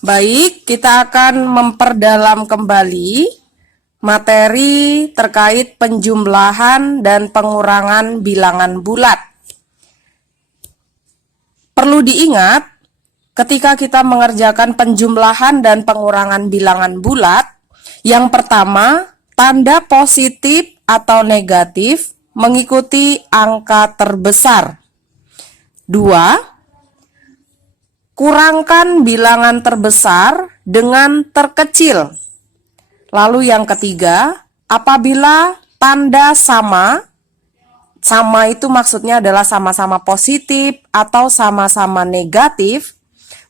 Baik, kita akan memperdalam kembali materi terkait penjumlahan dan pengurangan bilangan bulat. Perlu diingat, ketika kita mengerjakan penjumlahan dan pengurangan bilangan bulat, yang pertama, tanda positif atau negatif mengikuti angka terbesar. 2. Kurangkan bilangan terbesar dengan terkecil. Lalu yang ketiga, apabila tanda sama itu maksudnya adalah sama-sama positif atau sama-sama negatif,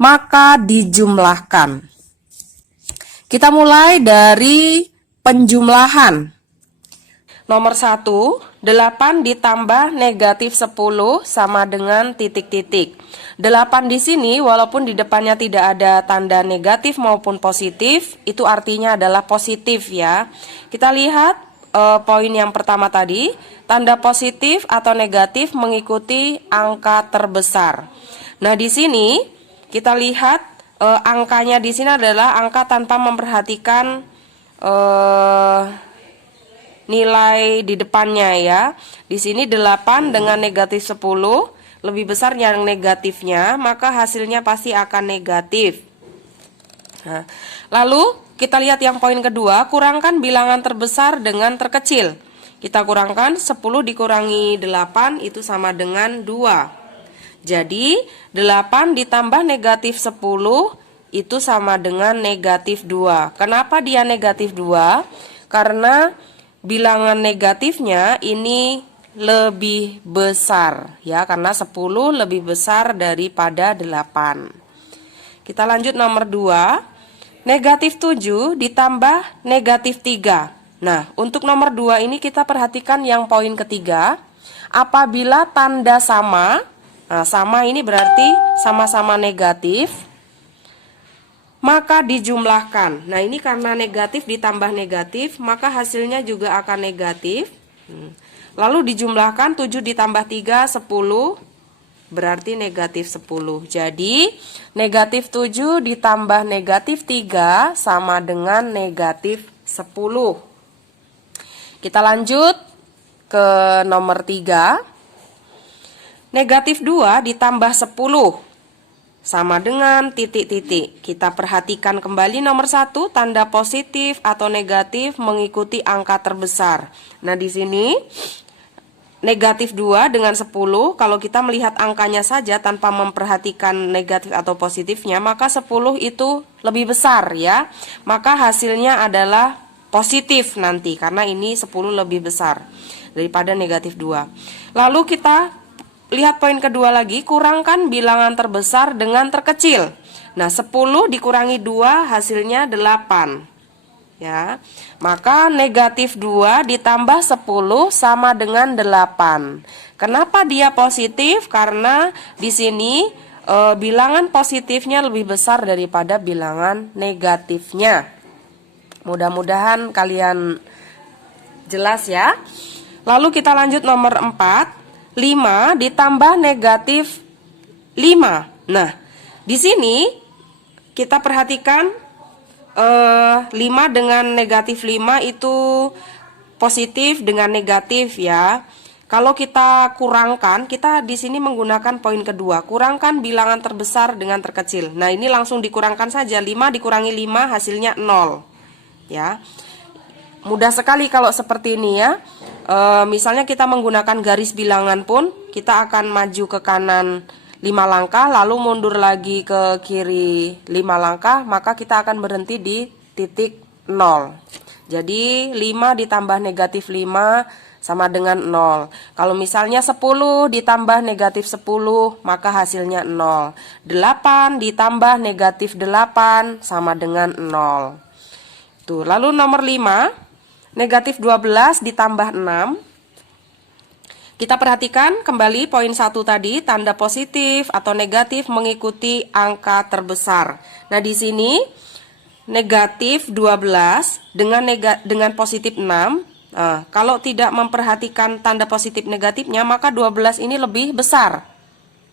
maka dijumlahkan. Kita mulai dari penjumlahan. Nomor 1, 8 ditambah negatif 10 sama dengan titik-titik. 8 di sini walaupun di depannya tidak ada tanda negatif maupun positif, itu artinya adalah positif ya. Kita lihat poin yang pertama tadi, tanda positif atau negatif mengikuti angka terbesar. Nah, di sini kita lihat angkanya di sini adalah angka tanpa memperhatikan nilai di depannya ya. Di sini 8 dengan negatif 10 lebih besar yang negatifnya, maka hasilnya pasti akan negatif. Nah, lalu kita lihat yang poin kedua, kurangkan bilangan terbesar dengan terkecil. Kita kurangkan 10 dikurangi 8 itu sama dengan 2. Jadi 8 ditambah negatif 10 itu sama dengan negatif 2. Kenapa dia negatif 2? Karena bilangan negatifnya ini lebih besar ya, karena 10 lebih besar daripada 8. Kita lanjut nomor 2. Negatif 7 ditambah negatif 3. Nah, untuk nomor 2 ini kita perhatikan yang poin ketiga. Apabila tanda sama, nah sama ini berarti sama-sama negatif, maka dijumlahkan. Nah, ini karena negatif ditambah negatif, maka hasilnya juga akan negatif. Lalu dijumlahkan 7 ditambah 3, 10, berarti negatif 10. Jadi, negatif 7 ditambah negatif 3 sama dengan negatif 10. Kita lanjut ke nomor 3. Negatif 2 ditambah 10. Sama dengan titik-titik. Kita perhatikan kembali nomor 1, tanda positif atau negatif mengikuti angka terbesar. Nah, di sini negatif 2 dengan 10, kalau kita melihat angkanya saja tanpa memperhatikan negatif atau positifnya, maka 10 itu lebih besar ya. Maka hasilnya adalah positif nanti, karena ini 10 lebih besar daripada negatif 2. Lalu kita lihat poin kedua lagi, kurangkan bilangan terbesar dengan terkecil. Nah, 10 dikurangi 2 hasilnya 8. Ya. Maka negatif 2 ditambah 10 sama dengan 8. Kenapa dia positif? Karena di sini bilangan positifnya lebih besar daripada bilangan negatifnya. Mudah-mudahan kalian jelas ya. Lalu kita lanjut nomor 4. 5 ditambah negatif 5. Nah, di sini kita perhatikan 5 dengan negatif 5 itu positif dengan negatif ya. Kalau kita kurangkan, kita di sini menggunakan poin kedua, kurangkan bilangan terbesar dengan terkecil. Nah, ini langsung dikurangkan saja, 5 dikurangi 5 hasilnya 0. Ya. Mudah sekali kalau seperti ini ya. Misalnya kita menggunakan garis bilangan pun, kita akan maju ke kanan 5 langkah, lalu mundur lagi ke kiri 5 langkah, maka kita akan berhenti di titik 0. Jadi 5 ditambah negatif 5 sama dengan 0. Kalau misalnya 10 ditambah negatif 10, maka hasilnya 0. 8 ditambah negatif 8 sama dengan 0. Tuh, lalu nomor 5. Negatif 12 ditambah 6. Kita perhatikan kembali poin 1 tadi, tanda positif atau negatif mengikuti angka terbesar. Nah, di sini negatif 12 dengan positif 6. Kalau tidak memperhatikan tanda positif negatifnya, maka 12 ini lebih besar.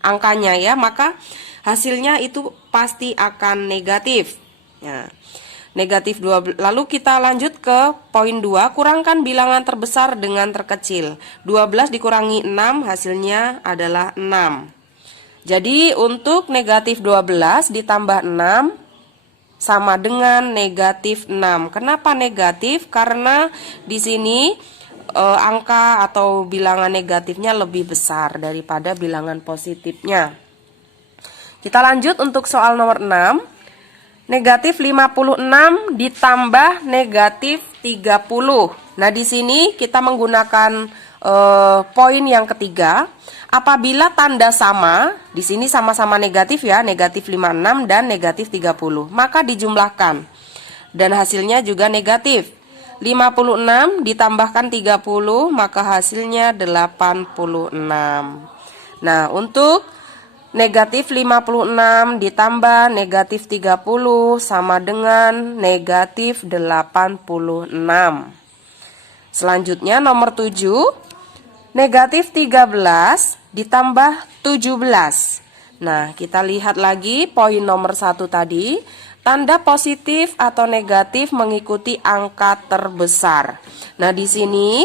angkanya ya, maka hasilnya itu pasti akan negatif. Ya. Negatif 12. Lalu kita lanjut ke poin 2, kurangkan bilangan terbesar dengan terkecil. 12 dikurangi 6 hasilnya adalah 6. Jadi untuk negatif 12 ditambah 6 sama dengan negatif 6. Kenapa negatif? Karena di sini angka atau bilangan negatifnya lebih besar daripada bilangan positifnya. Kita lanjut untuk soal nomor 6. Negatif 56 ditambah negatif 30. Nah, di sini kita menggunakan poin yang ketiga. Apabila tanda sama, di sini sama-sama negatif ya, negatif 56 dan negatif 30, maka dijumlahkan. Dan hasilnya juga negatif. 56 ditambahkan 30, maka hasilnya 86. Nah, untuk negatif 56 ditambah negatif 30 sama dengan negatif 86. Selanjutnya nomor 7, negatif 13 ditambah 17. Nah, kita lihat lagi poin nomor 1 tadi. Tanda positif atau negatif mengikuti angka terbesar. Nah, di sini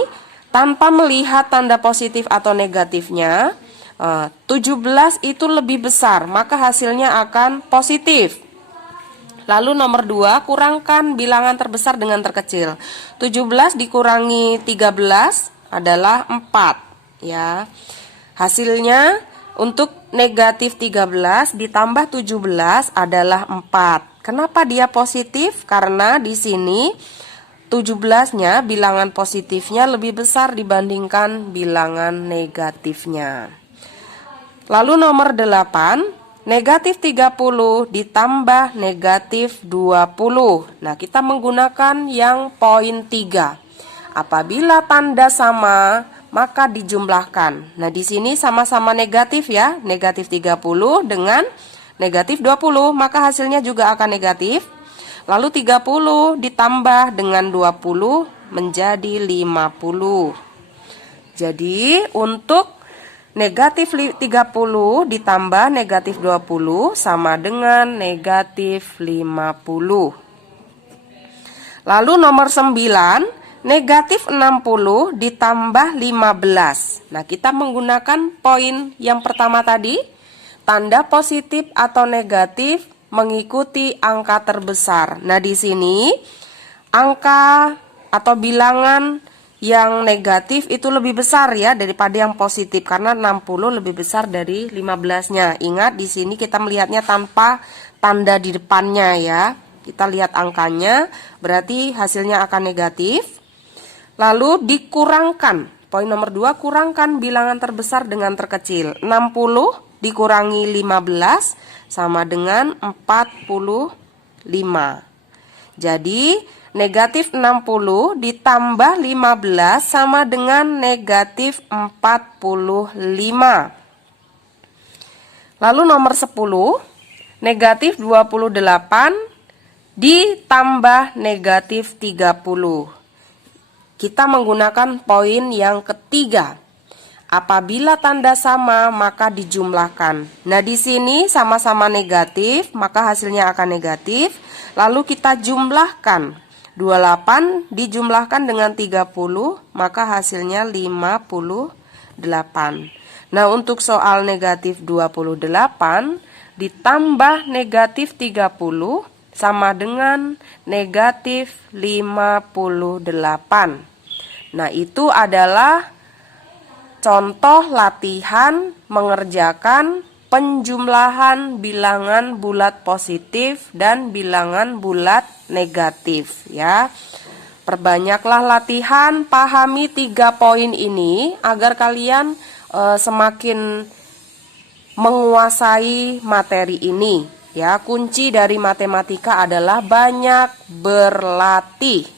tanpa melihat tanda positif atau negatifnya, 17 itu lebih besar, maka hasilnya akan positif. Lalu nomor 2, kurangkan bilangan terbesar dengan terkecil. 17 dikurangi 13 adalah 4 ya. Hasilnya untuk negatif 13 ditambah 17 adalah 4. Kenapa dia positif? Karena di sini 17-nya bilangan positifnya lebih besar dibandingkan bilangan negatifnya. Lalu nomor 8, negatif 30 ditambah negatif 20. Nah, kita menggunakan yang poin 3. Apabila tanda sama, maka dijumlahkan. Nah, di sini sama-sama negatif ya, negatif 30 dengan negatif 20, maka hasilnya juga akan negatif. Lalu 30 ditambah dengan 20 menjadi 50. Jadi, untuk negatif 30 ditambah negatif 20 sama dengan negatif 50. Lalu nomor 9, negatif 60 ditambah 15. Nah, kita menggunakan poin yang pertama tadi. Tanda positif atau negatif mengikuti angka terbesar. Nah, di sini angka atau bilangan yang negatif itu lebih besar ya daripada yang positif, karena 60 lebih besar dari 15-nya. Ingat, di sini kita melihatnya tanpa tanda di depannya ya. Kita lihat angkanya, berarti hasilnya akan negatif. Lalu dikurangkan. Poin nomor 2, kurangkan bilangan terbesar dengan terkecil. 60 dikurangi 15 sama dengan 45. Jadi negatif 60 ditambah 15 sama dengan negatif 45. Lalu nomor 10, negatif 28 ditambah negatif 30. Kita menggunakan poin yang ketiga. Apabila tanda sama, maka dijumlahkan. Nah, di sini sama-sama negatif, maka hasilnya akan negatif. Lalu kita jumlahkan. 28 dijumlahkan dengan 30, maka hasilnya 58. Nah, untuk soal negatif 28 ditambah negatif 30 sama dengan negatif 58. Nah, itu adalah contoh latihan mengerjakan penjumlahan bilangan bulat positif dan bilangan bulat negatif ya. Perbanyaklah latihan, pahami 3 poin ini agar kalian semakin menguasai materi ini ya. Kunci dari matematika adalah banyak berlatih.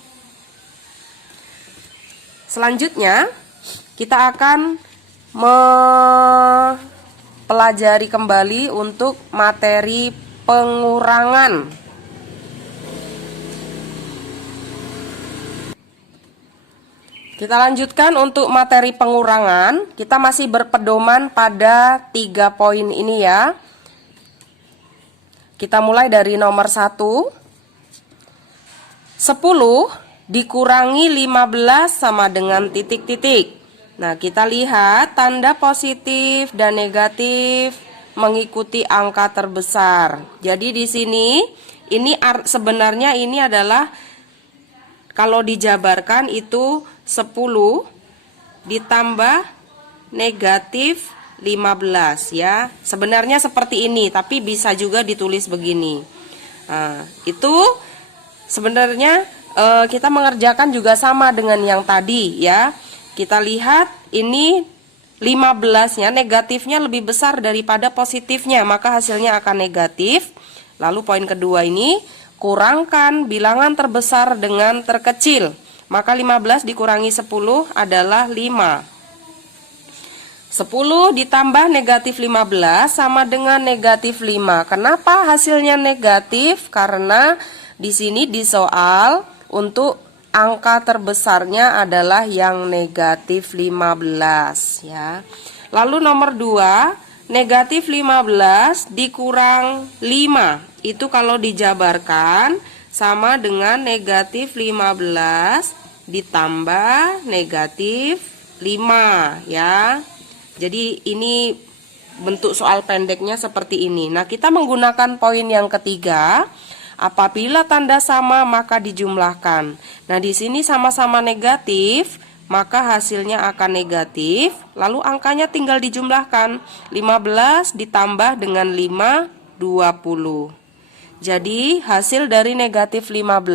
Selanjutnya kita akan mempelajari kembali untuk materi pengurangan. Kita lanjutkan untuk materi pengurangan. Kita masih berpedoman pada 3 poin ini ya. Kita mulai dari nomor 1. 10 dikurangi 15 sama dengan titik-titik. Nah, kita lihat tanda positif dan negatif mengikuti angka terbesar. Jadi di sini ini sebenarnya ini adalah kalau dijabarkan itu 10 ditambah negatif 15 ya. Sebenarnya seperti ini, tapi bisa juga ditulis begini. Nah, itu sebenarnya kita mengerjakan juga sama dengan yang tadi ya. Kita lihat ini 15-nya negatifnya lebih besar daripada positifnya, maka hasilnya akan negatif. Lalu poin kedua ini, kurangkan bilangan terbesar dengan terkecil. Maka 15 dikurangi 10 adalah 5. 10 ditambah negatif 15 sama dengan negatif 5. Kenapa hasilnya negatif? Karena di sini di soal untuk angka terbesarnya adalah yang negatif 15 ya. Lalu nomor 2, negatif 15 dikurang 5. Itu kalau dijabarkan sama dengan negatif 15 ditambah negatif 5 ya. Jadi ini bentuk soal pendeknya seperti ini. Nah, kita menggunakan poin yang ketiga. Apabila tanda sama maka dijumlahkan. Nah, di sini sama-sama negatif, maka hasilnya akan negatif. Lalu angkanya tinggal dijumlahkan. 15 ditambah dengan 5, 20. Jadi hasil dari negatif 15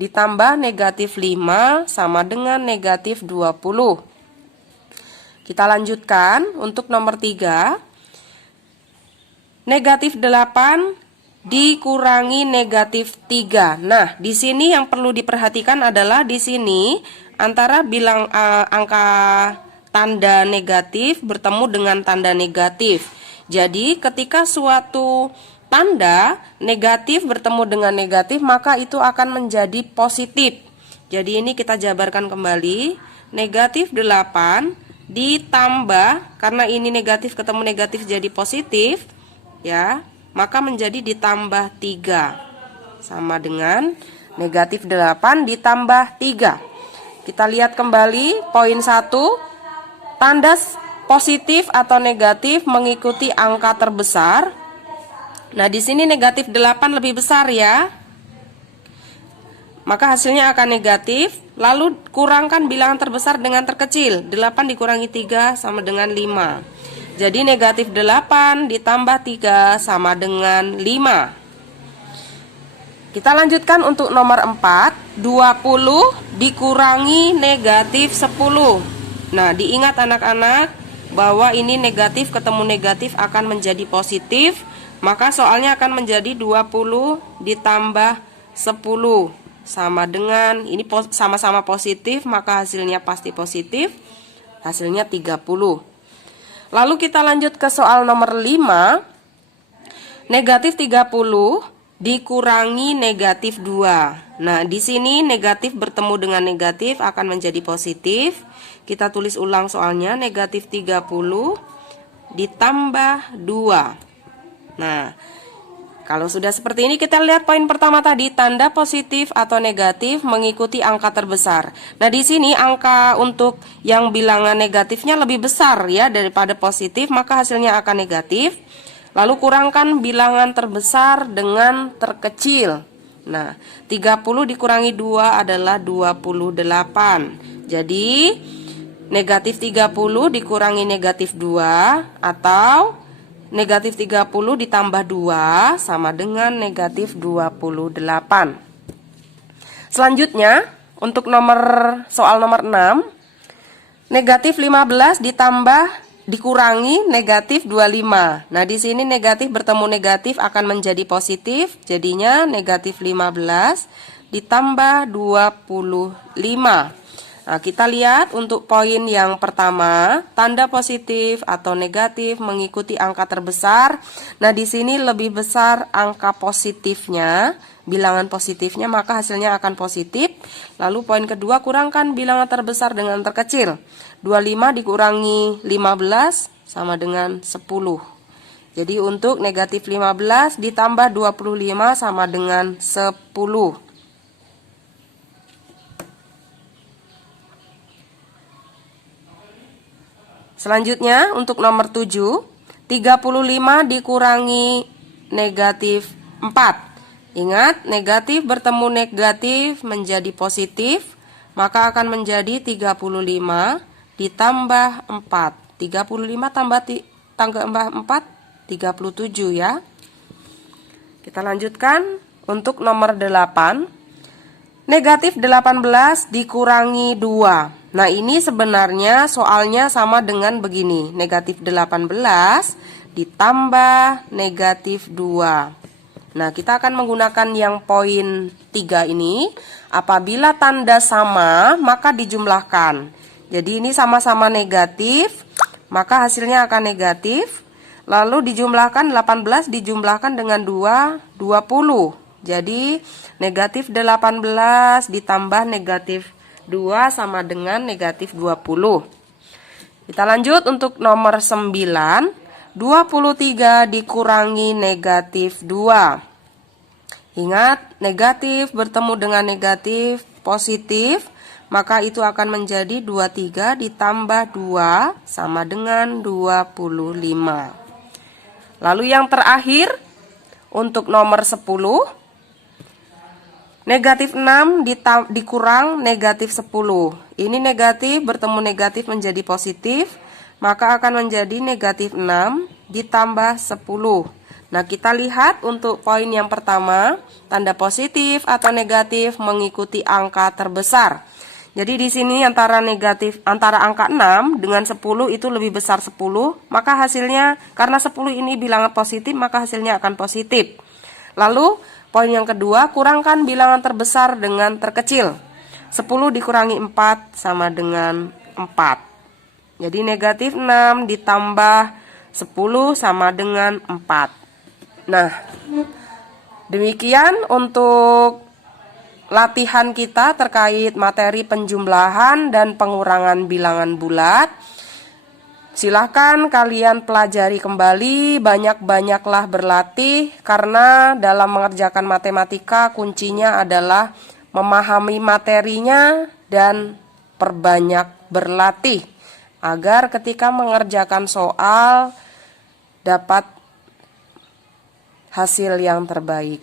ditambah negatif 5 sama dengan negatif 20. Kita lanjutkan untuk nomor 3. Negatif 8 dikurangi negatif 3. Nah, di sini yang perlu diperhatikan adalah di sini antara angka tanda negatif bertemu dengan tanda negatif. Jadi ketika suatu tanda negatif bertemu dengan negatif, maka itu akan menjadi positif. Jadi ini kita jabarkan kembali. Negatif 8 ditambah, karena ini negatif ketemu negatif jadi positif ya, maka menjadi ditambah 3 sama dengan negatif 8 ditambah 3. Kita lihat kembali poin 1, tanda positif atau negatif mengikuti angka terbesar. Nah, di sini negatif 8 lebih besar ya, maka hasilnya akan negatif. Lalu kurangkan bilangan terbesar dengan terkecil. 8 dikurangi 3 sama dengan 5. Jadi negatif 8 ditambah 3 sama dengan 5. Kita lanjutkan untuk nomor 4. 20 dikurangi negatif 10. Nah, diingat anak-anak bahwa ini negatif ketemu negatif akan menjadi positif. Maka soalnya akan menjadi 20 ditambah 10 sama dengan, ini sama-sama positif, maka hasilnya pasti positif. Hasilnya 30. Lalu kita lanjut ke soal nomor 5. Negatif 30 dikurangi negatif 2. Nah, di sini negatif bertemu dengan negatif akan menjadi positif. Kita tulis ulang soalnya, negatif 30 ditambah 2. Nah, kalau sudah seperti ini kita lihat poin pertama tadi, tanda positif atau negatif mengikuti angka terbesar. Nah, di sini angka untuk yang bilangan negatifnya lebih besar ya daripada positif, maka hasilnya akan negatif. Lalu kurangkan bilangan terbesar dengan terkecil. Nah, 30 dikurangi 2 adalah 28. Jadi, negatif 30 dikurangi negatif 2 atau negatif 30 ditambah 2 sama dengan negatif 28. Selanjutnya, untuk soal nomor 6, negatif 15 dikurangi negatif 25. Nah, di sini negatif bertemu negatif akan menjadi positif, jadinya negatif 15 ditambah 25. Nah, kita lihat untuk poin yang pertama, tanda positif atau negatif mengikuti angka terbesar. Nah, di sini lebih besar angka positifnya, bilangan positifnya, maka hasilnya akan positif. Lalu poin kedua, kurangkan bilangan terbesar dengan terkecil. 25 dikurangi 15 sama dengan 10. Jadi untuk negatif 15 ditambah 25 sama dengan 10. Selanjutnya untuk nomor 7, 35 dikurangi negatif 4. Ingat, negatif bertemu negatif menjadi positif, maka akan menjadi 35 ditambah 4. 35 tambah 4, 37 ya. Kita lanjutkan untuk nomor 8. Negatif 18 dikurangi 2. Nah, ini sebenarnya soalnya sama dengan begini. Negatif 18 ditambah negatif 2. Nah, kita akan menggunakan yang poin 3 ini. Apabila tanda sama, maka dijumlahkan. Jadi ini sama-sama negatif, maka hasilnya akan negatif. Lalu dijumlahkan 18 dijumlahkan dengan 2, 20. Jadi negatif 18 ditambah negatif 2 sama dengan negatif 20. Kita lanjut untuk nomor 9. 23 dikurangi negatif 2. Ingat, negatif bertemu dengan negatif positif, maka itu akan menjadi 23 ditambah 2 sama dengan 25. Lalu yang terakhir untuk nomor 10. Negatif 6 dikurang negatif 10. Ini negatif bertemu negatif menjadi positif, maka akan menjadi negatif 6 ditambah 10. Nah, kita lihat untuk poin yang pertama, tanda positif atau negatif mengikuti angka terbesar. Jadi di sini antara angka 6 dengan 10 itu lebih besar 10, maka hasilnya karena 10 ini bilangan positif, maka hasilnya akan positif. Lalu poin yang kedua, kurangkan bilangan terbesar dengan terkecil. 10 dikurangi 4 sama dengan 4. Jadi negatif 6 ditambah 10 sama dengan 4. Nah, demikian untuk latihan kita terkait materi penjumlahan dan pengurangan bilangan bulat. Silahkan kalian pelajari kembali, banyak-banyaklah berlatih, karena dalam mengerjakan matematika kuncinya adalah memahami materinya dan perbanyak berlatih, agar ketika mengerjakan soal dapat hasil yang terbaik.